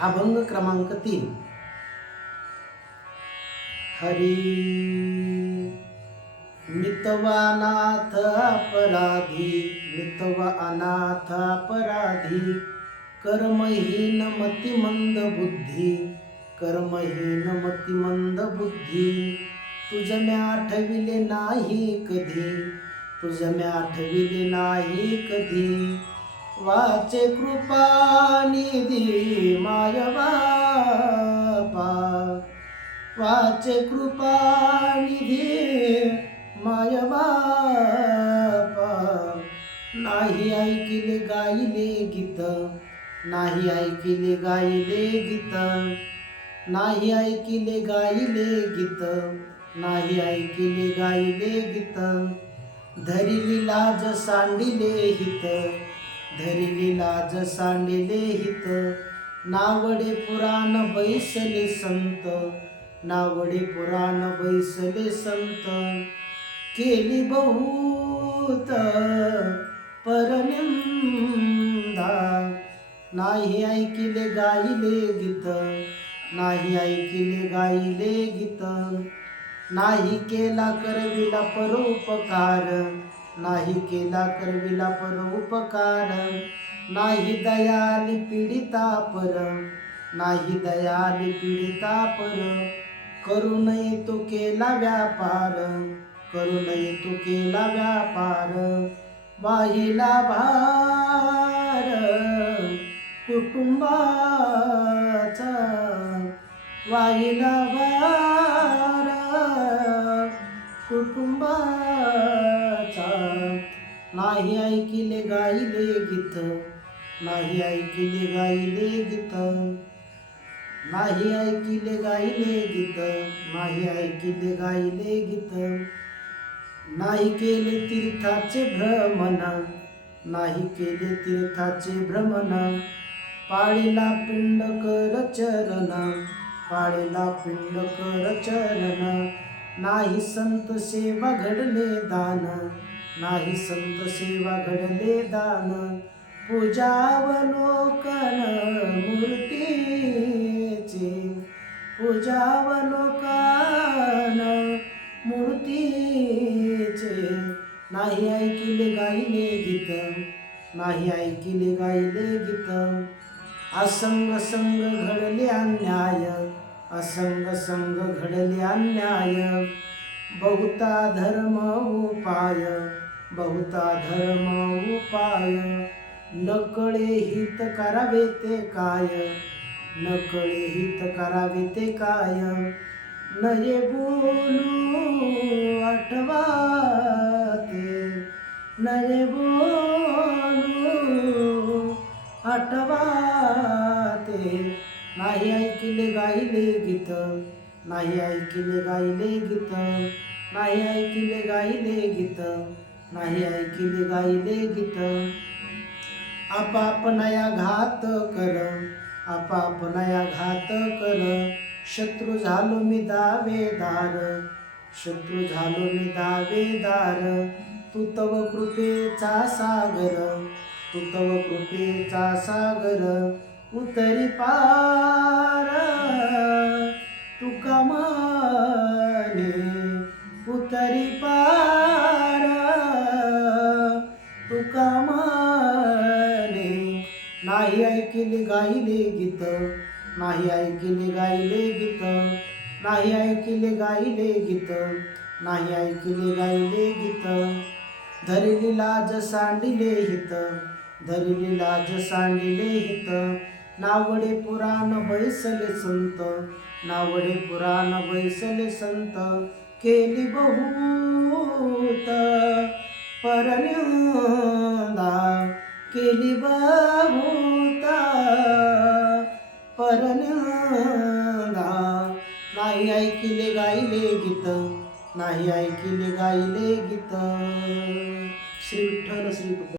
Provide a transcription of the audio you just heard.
अभंग क्रमांक तीन. हरी मितवा नाथ अपराधी मितवा अनाथ अपराधी कर्महीन मतिमंद बुद्धी कर्महीन मतिमंद बुद्धी तुझ म्या आठविले नाही कधी तुझ म्या आठविले नाही कधी. वाचे कृपा निधी माय बापा. वाचे कृपा निधी माय बापा. नाही ऐकिले गायले गीत नाही ऐकिले गायले गीत नाही ऐकिले गायले गीत नाही ऐकिले गायले गीत. धरिली लाज सांडिले हित धरिली लाज सांडिले हित. नावडे पुराण बैसले संत. नावडे पुराण बैसले संत. केली बहुत परनिंदा. नाही ऐकिले गायले गीत. नाही ऐकिले गायले गीत. नाही केला करविला परोपकार. नाही केला करविला परोपकार नाही दयाली पीडिता पर नाही दयाली पीडिता पर करू नये तो केला व्यापार करू नये तो केला व्यापार वाहिला भार कुटुंबाचा वाहिला भार कुटुंबा नाही ऐकिले गायले गीत नाही ऐकिले गायले गीत. नाही ऐकिले गायले गीत नाही ऐकिले गायले गीत. नाही केले तीर्थाचे भ्रमण नाही केले तीर्थाचे भ्रमण. पाळीला पिंड कर चरण पाळीला पिंड कर चरण. नाही संत सेवा घडले दान नाही संत सेवा घडले दान. पूजावलोकन मूर्तीचे. पूजावलोकन मूर्तीचे. नाही ऐकिले गायले गीत नाही ऐकिले गायले गीत. असंग संग घडले अन्याय असंग संग घडले अन्याय. बहुता धर्म उपाय बहुता धर्म उपाय. नकळे हित करावे ते काय? नकळे हित करावे ते काय? नये बोलू आठवा ते. नये बोलू आठवा ते. नाही ऐकिले गायले गीत. नाही ऐकिले गायले गीत. नाही ऐकिले गायले गीत. नाही ऐकिले गाईले गीत. आपापनया घात कर आपापनया घात कर. शत्रू झालो मी दावेदार शत्रू झालो मी दावेदार तू तव कृपेचा सागर तू तव कृपेचा सागर. उतरी पार तुका मा नाही ऐकिले गाईले गीत नाही ऐकिले गाईले गीत नाही ऐकिले गाईले गीत नाही ऐकिले गाईले गीत. धरिली लाज सांडिले हित धरिली लाज सांडिले हित. नावडे पुराण बैसले संत नावडे पुराण बैसले संत. केली बहुत परनिंदा केली ब नाही ऐकिले गायले गीत नाही ऐकिले गायले गीत. श्री विठ्ठल श्री